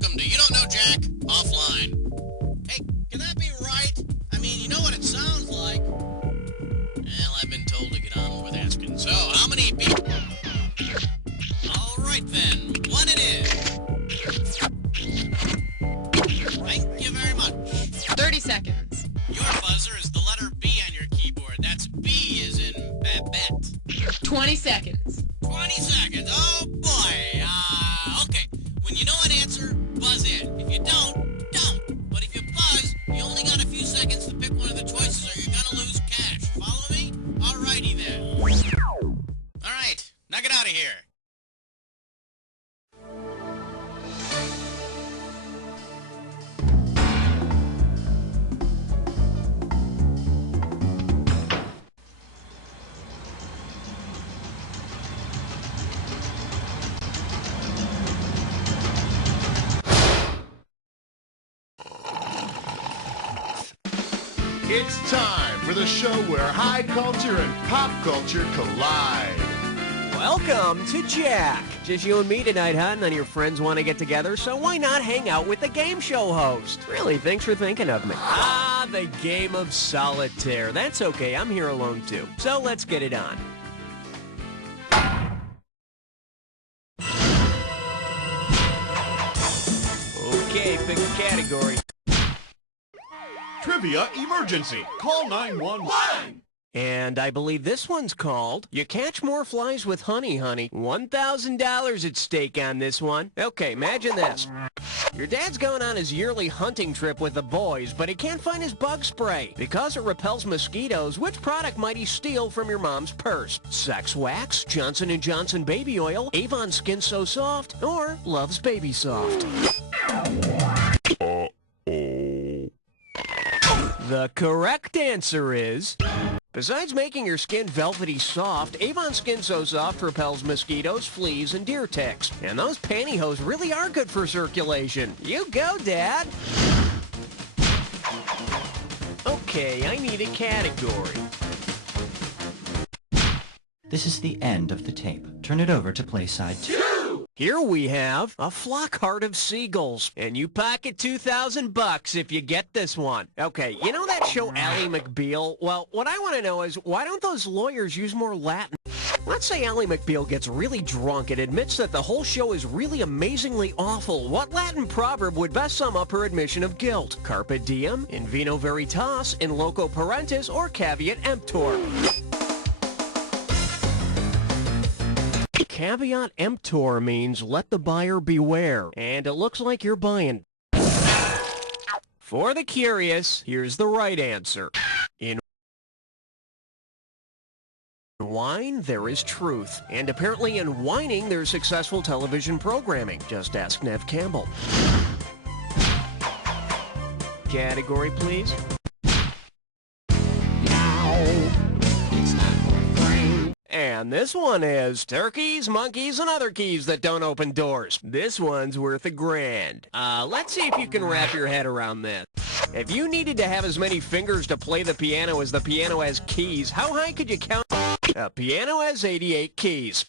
Welcome to You Don't Know Jack Offline. Hey, can that be right? I mean, you know what it sounds like. Well, I've been told to get on with asking. So, how many people? All right, then. What it is? Thank you very much. 30 seconds. Your buzzer is the letter B on your keyboard. That's B as in Babette. 20 seconds. 20 seconds. Oh, boy. Okay. When you know an answer, buzz in. If you don't, don't. But if you buzz, you only got a few seconds to pick one of the choices or you're gonna lose cash. Follow me? Alrighty then. Alright. Now get out of here. It's time for the show where high culture and pop culture collide. Welcome to Jack. Just you and me tonight, huh? None of your friends want to get together, so why not hang out with the game show host? Really, thanks for thinking of me. Ah, the game of solitaire. That's okay, I'm here alone too. So let's get it on. Okay, pick a category. Trivia emergency. Call 911. And I believe this one's called You Catch More Flies with Honey, Honey. $1,000 at stake on this one. Okay, imagine this. Your dad's going on his yearly hunting trip with the boys, but he can't find his bug spray. Because it repels mosquitoes, which product might he steal from your mom's purse? Sex Wax, Johnson & Johnson Baby Oil, Avon Skin So Soft, or Love's Baby Soft? The correct answer is... Besides making your skin velvety soft, Avon Skin So Soft repels mosquitoes, fleas, and deer ticks. And those pantyhose really are good for circulation. You go, Dad! Okay, I need a category. This is the end of the tape. Turn it over to play side 2. Here we have a flock heart of seagulls, and you pocket $2,000 if you get this one. Okay, you know that show Ally McBeal? Well, what I want to know is, why don't those lawyers use more Latin? Let's say Ally McBeal gets really drunk and admits that the whole show is really amazingly awful. What Latin proverb would best sum up her admission of guilt? Carpe diem, in vino veritas, in loco parentis, or caveat emptor? Caveat emptor means let the buyer beware, and it looks like you're buying. For the curious, here's the right answer. In wine, there is truth, and apparently in whining, there's successful television programming. Just ask Nev Campbell. Category, please. And this one is turkeys, monkeys, and other keys that don't open doors. This one's worth $1,000. Let's see if you can wrap your head around this. If you needed to have as many fingers to play the piano as the piano has keys, how high could you count? A piano has 88 keys.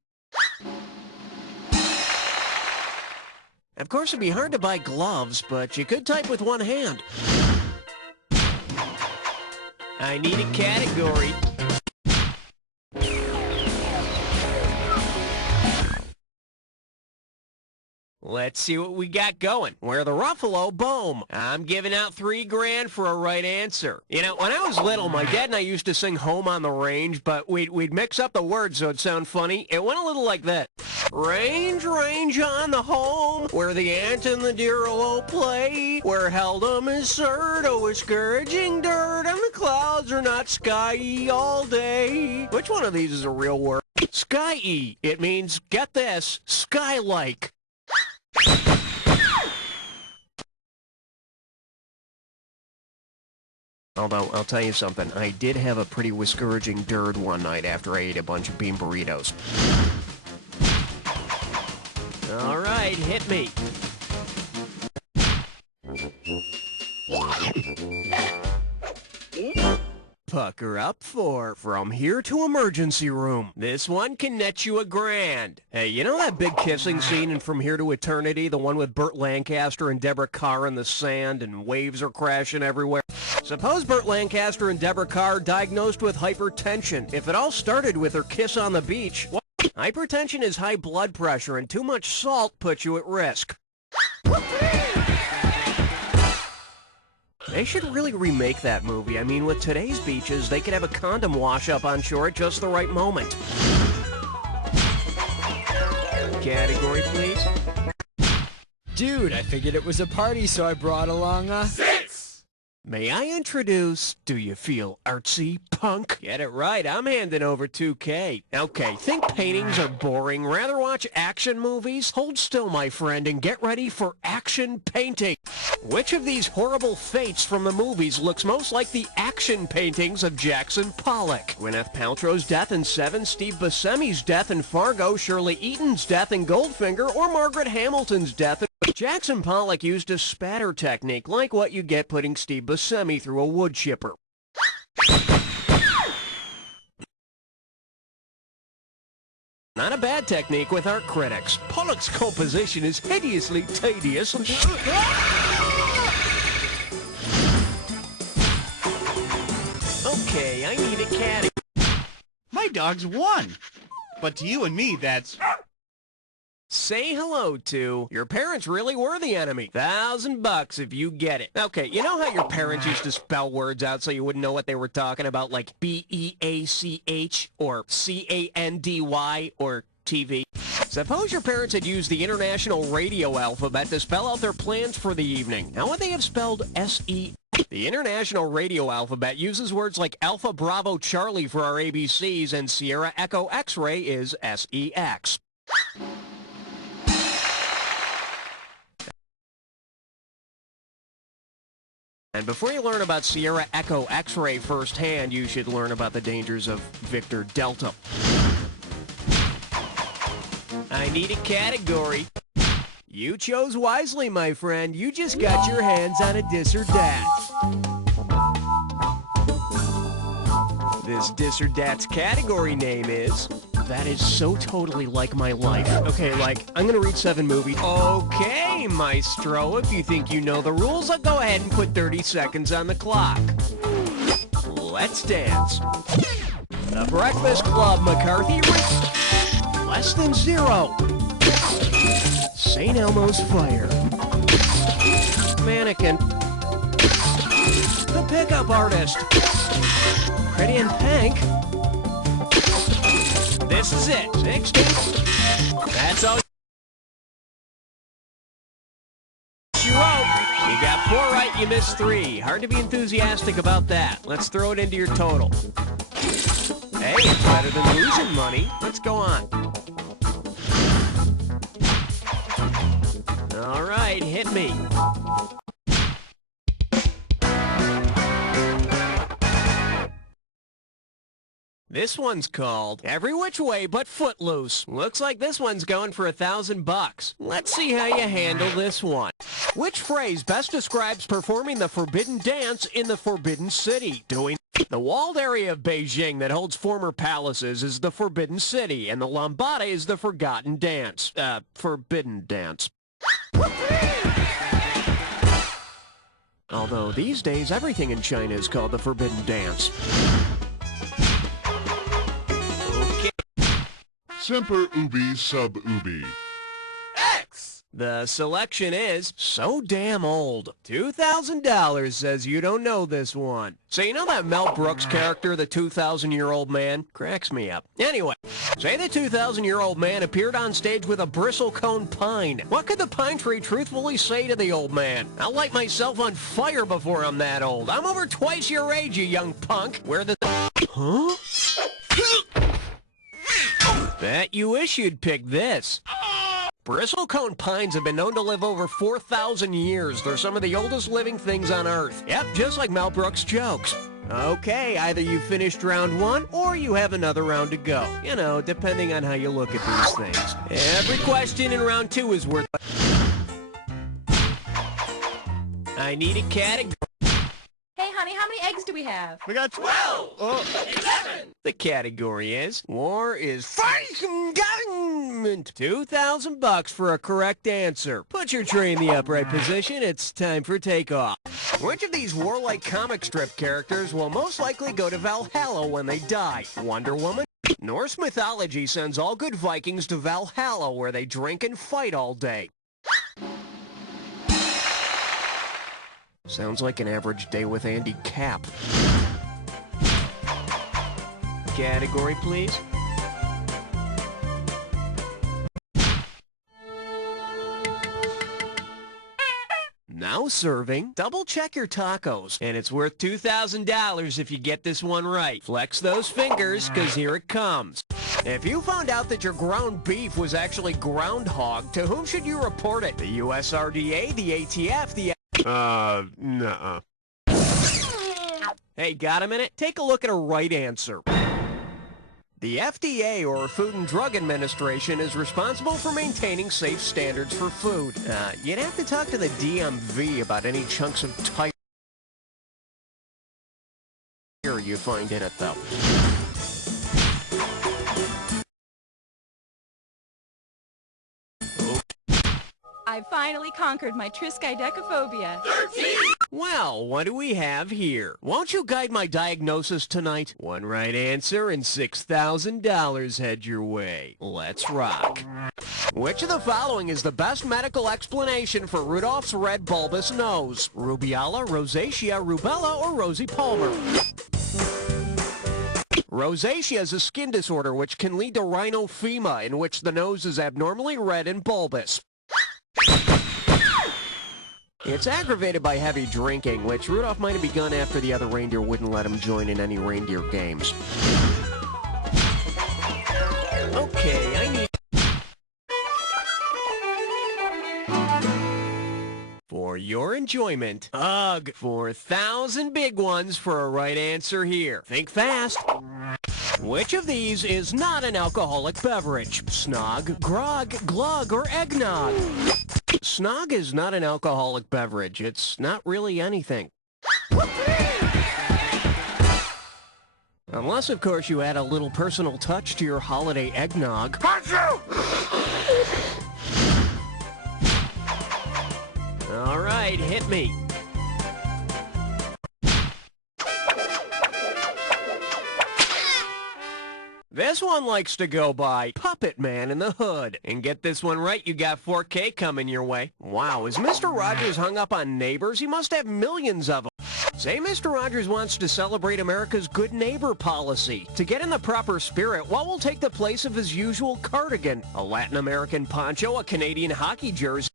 Of course, it'd be hard to buy gloves, but you could type with one hand. I need a category. Let's see what we got going. Where the Ruffalo, boom. I'm giving out $3,000 for a right answer. You know, when I was little, my dad and I used to sing Home on the Range, but we'd mix up the words so it'd sound funny. It went a little like that. Range, range on the home, where the ant and the deer will play, where Heldom is Serto is scourging dirt, and the clouds are not skyey all day. Which one of these is a real word? Skyey. It means, get this, sky-like. Although, I'll tell you something, I did have a pretty discouraging dirt one night after I ate a bunch of bean burritos. All right, hit me. pucker up for From Here to Emergency Room. This one can net you $1,000. Hey, you know that big kissing scene in From Here to Eternity? The one with Burt Lancaster and Deborah Carr in the sand and waves are crashing everywhere? Suppose Burt Lancaster and Deborah Carr diagnosed with hypertension. If it all started with her kiss on the beach, what? Hypertension is high blood pressure, and too much salt puts you at risk. They should really remake that movie. I mean, with today's beaches, they could have a condom wash up on shore at just the right moment. Category, please. Dude, I figured it was a party, so I brought along a... May I introduce, do you feel artsy, punk? Get it right, I'm handing over $2K. Okay, think paintings are boring, rather watch action movies? Hold still, my friend, and get ready for action painting. Which of these horrible fates from the movies looks most like the action paintings of Jackson Pollock? Gwyneth Paltrow's death in Seven, Steve Buscemi's death in Fargo, Shirley Eaton's death in Goldfinger, or Margaret Hamilton's death in... Jackson Pollock used a spatter technique, like what you get putting Steve Buscemi through a wood chipper. Not a bad technique with art critics. Pollock's composition is hideously tedious. Okay, I need a caddy. My dog's won. But to you and me, that's... Say hello to, your parents really were the enemy. $1,000 if you get it. Okay, you know how your parents used to spell words out so you wouldn't know what they were talking about, like B-E-A-C-H or C-A-N-D-Y or TV? Suppose your parents had used the International Radio Alphabet to spell out their plans for the evening. How would they have spelled S-E? The International Radio Alphabet uses words like Alpha Bravo Charlie for our ABCs, and Sierra Echo X-Ray is S-E-X. And before you learn about Sierra Echo X-Ray firsthand, you should learn about the dangers of Victor Delta. I need a category. You chose wisely, my friend. You just got your hands on a dis or dat. This dis or dat's category name is... That is so totally like my life. Okay, like, I'm gonna read 7 movies. Okay, maestro, if you think you know the rules, I'll go ahead and put 30 seconds on the clock. Let's dance. The Breakfast Club, McCarthy. Less Than Zero. St. Elmo's Fire. Mannequin. The Pickup Artist. Pretty in Pink. This is it. 16. That's all you wrote. You got 4 right, you missed 3. Hard to be enthusiastic about that. Let's throw it into your total. Hey, it's better than losing money. Let's go on. All right, hit me. This one's called Every Which Way But Footloose. Looks like this one's going for $1,000. Let's see how you handle this one. Which phrase best describes performing the forbidden dance in the Forbidden City? The walled area of Beijing that holds former palaces is the Forbidden City, and the lambada is the forgotten dance. Forbidden dance. Although these days everything in China is called the Forbidden Dance. Semper ubi sub ubi. X! The selection is So Damn Old. $2,000 says you don't know this one. So you know that Mel Brooks character, the 2,000-year-old man? Cracks me up. Anyway, say the 2,000-year-old man appeared on stage with a bristlecone pine. What could the pine tree truthfully say to the old man? I'll light myself on fire before I'm that old. I'm over twice your age, you young punk. Where the... Huh? Bet you wish you'd pick this. Bristlecone pines have been known to live over 4,000 years. They're some of the oldest living things on Earth. Yep, just like Mel Brooks' jokes. Okay, either you finished round 1 or you have another round to go. You know, depending on how you look at these things. Every question in round 2 is worth... I need a category. Hey, honey, how many eggs do we have? We got 12. Oh. The category is War is Fighting Government. $2,000 for a correct answer. Put your tray in the upright position. It's time for takeoff. Which of these warlike comic strip characters will most likely go to Valhalla when they die? Wonder Woman? Norse mythology sends all good Vikings to Valhalla where they drink and fight all day. Sounds like an average day with Andy Capp. Category, please. Now serving, double check your tacos, and it's worth $2,000 if you get this one right. Flex those fingers, cause here it comes. If you found out that your ground beef was actually groundhog, to whom should you report it? The USRDA, the ATF, the... nuh-uh. Hey, got a minute? Take a look at a right answer. The FDA, or Food and Drug Administration, is responsible for maintaining safe standards for food. You'd have to talk to the DMV about any chunks of tire you find in it, though. I finally conquered my triskaidekaphobia. 13! Well, what do we have here? Won't you guide my diagnosis tonight? One right answer and $6,000 head your way. Let's rock. Which of the following is the best medical explanation for Rudolph's red bulbous nose? Rubeola, rosacea, rubella, or Rosie Palmer? Rosacea is a skin disorder which can lead to rhinophema, in which the nose is abnormally red and bulbous. It's aggravated by heavy drinking, which Rudolph might have begun after the other reindeer wouldn't let him join in any reindeer games. Okay, I need... For your enjoyment, ugh, 4,000 big ones for a right answer here. Think fast. Which of these is not an alcoholic beverage? Snog, grog, glug, or eggnog? Snog is not an alcoholic beverage. It's not really anything. Unless, of course, you add a little personal touch to your holiday eggnog. All right, hit me. This one likes to go by Puppet Man in the Hood. And get this one right, you got 4K coming your way. Wow, is Mr. Rogers hung up on neighbors? He must have millions of them. Say Mr. Rogers wants to celebrate America's good neighbor policy. To get in the proper spirit, what will take the place of his usual cardigan? A Latin American poncho, a Canadian hockey jersey?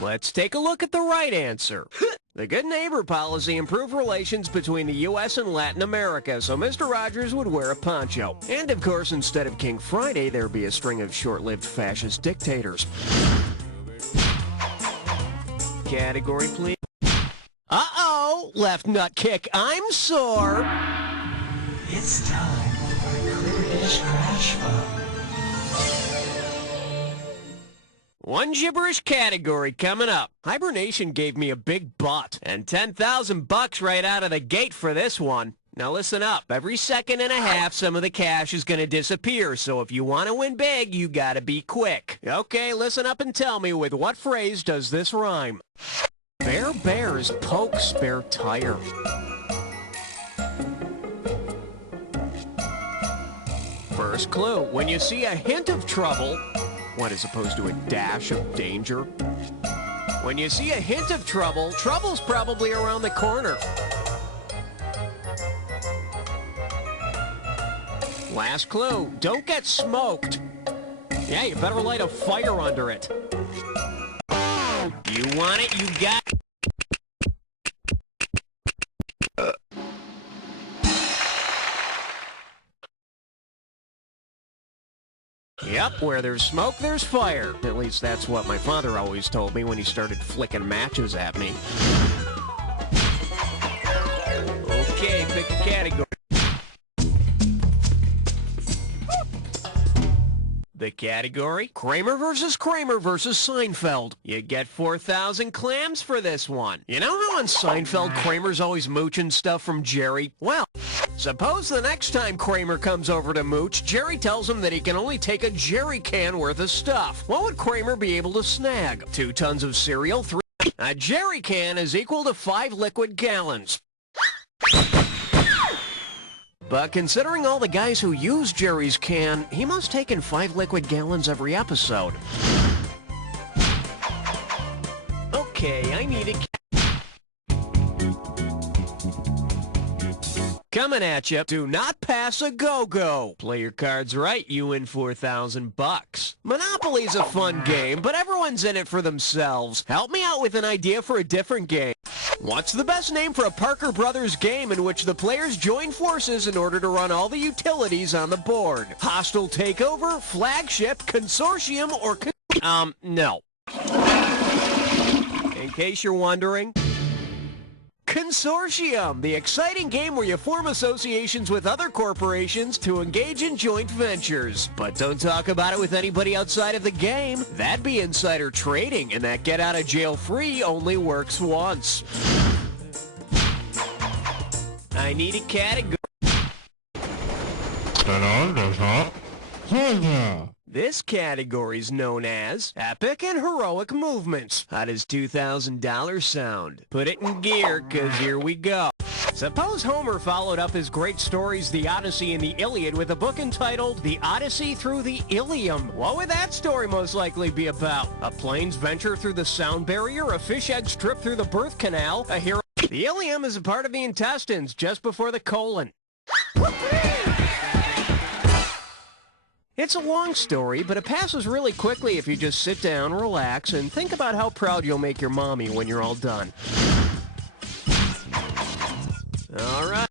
Let's take a look at the right answer. The good neighbor policy improved relations between the U.S. and Latin America, so Mr. Rogers would wear a poncho. And of course, instead of King Friday, there'd be a string of short-lived fascist dictators. Category, please. Uh-oh! Left nut kick, I'm sore! It's time for Critters Crash Fun. One gibberish category coming up. Hibernation gave me a big butt, and $10,000 right out of the gate for this one. Now listen up. Every second and a half, some of the cash is going to disappear, so if you want to win big, you got to be quick. Okay, listen up and tell me, with what phrase does this rhyme? Bare bears poke spare tire. First clue. When you see a hint of trouble... What, as opposed to a dash of danger? When you see a hint of trouble, trouble's probably around the corner. Last clue, don't get smoked. Yeah, you better light a fire under it. You want it, you got it. Yep, where there's smoke, there's fire. At least that's what my father always told me when he started flicking matches at me. Okay, pick a category. The category, Kramer versus Seinfeld. You get 4,000 clams for this one. You know how on Seinfeld Kramer's always mooching stuff from Jerry? Well, suppose the next time Kramer comes over to mooch, Jerry tells him that he can only take a jerry can worth of stuff. What would Kramer be able to snag? 2 tons of cereal, 3... A jerry can is equal to 5 liquid gallons. But considering all the guys who use Jerry's can, he must take in 5 liquid gallons every episode. Okay, I need a... Coming at you, do not pass a go-go. Play your cards right, you win 4,000 bucks. Monopoly's a fun game, but everyone's in it for themselves. Help me out with an idea for a different game. What's the best name for a Parker Brothers game in which the players join forces in order to run all the utilities on the board? Hostile Takeover, Flagship, Consortium, or... no. In case you're wondering... Consortium, the exciting game where you form associations with other corporations to engage in joint ventures. But don't talk about it with anybody outside of the game. That'd be insider trading, and that get out of jail free only works once. I need a category. This category's known as Epic and Heroic Movements. How does $2,000 sound? Put it in gear, 'cause here we go. Suppose Homer followed up his great stories, the Odyssey and the Iliad, with a book entitled The Odyssey Through the Ilium. What would that story most likely be about? A plane's venture through the sound barrier, a fish egg's trip through the birth canal, a hero... The ilium is a part of the intestines, just before the colon. It's a long story, but it passes really quickly if you just sit down, relax, and think about how proud you'll make your mommy when you're all done. All right.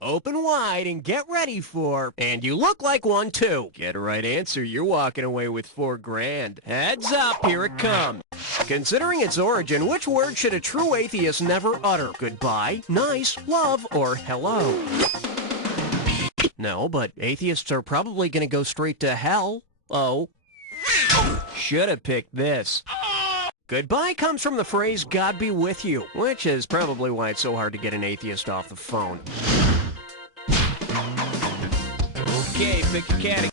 Open wide and get ready for... And you look like one, too. Get a right answer, you're walking away with $4,000. Heads up, here it comes. Considering its origin, which word should a true atheist never utter? Goodbye, nice, love, or hello? No, but atheists are probably going to go straight to hell. Oh. Should have picked this. Goodbye comes from the phrase, God be with you, which is probably why it's so hard to get an atheist off the phone. Okay, pick a category.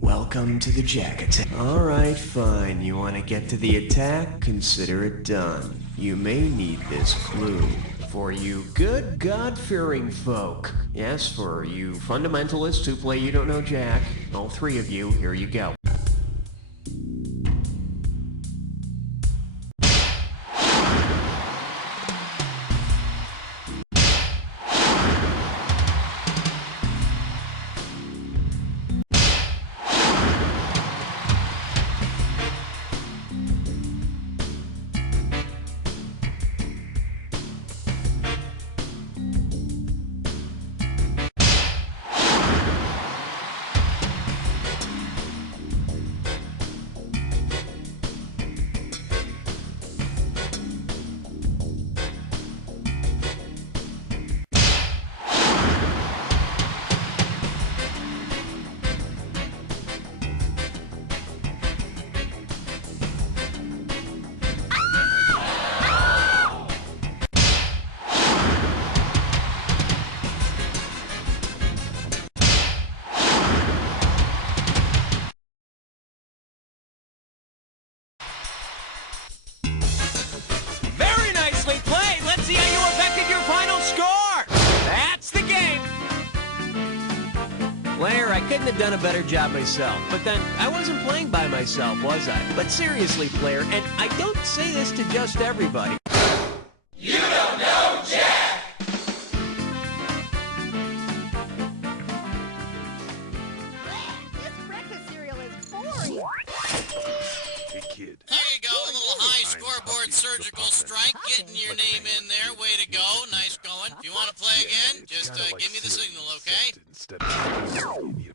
Welcome to the Jack Attack. Alright, fine. You want to get to the attack? Consider it done. You may need this clue. For you good, God-fearing folk. Yes, for you fundamentalists who play You Don't Know Jack. All 3 of you, here you go. Blair, I couldn't have done a better job myself. But then, I wasn't playing by myself, was I? But seriously, Blair, and I don't say this to just everybody. You don't know Jack! This breakfast cereal is boring. Hey, kid. There you go, a little high scoreboard surgical strike, getting your name in there. Way to go, nice going. If you want to play again, just give me the signal, okay? instead of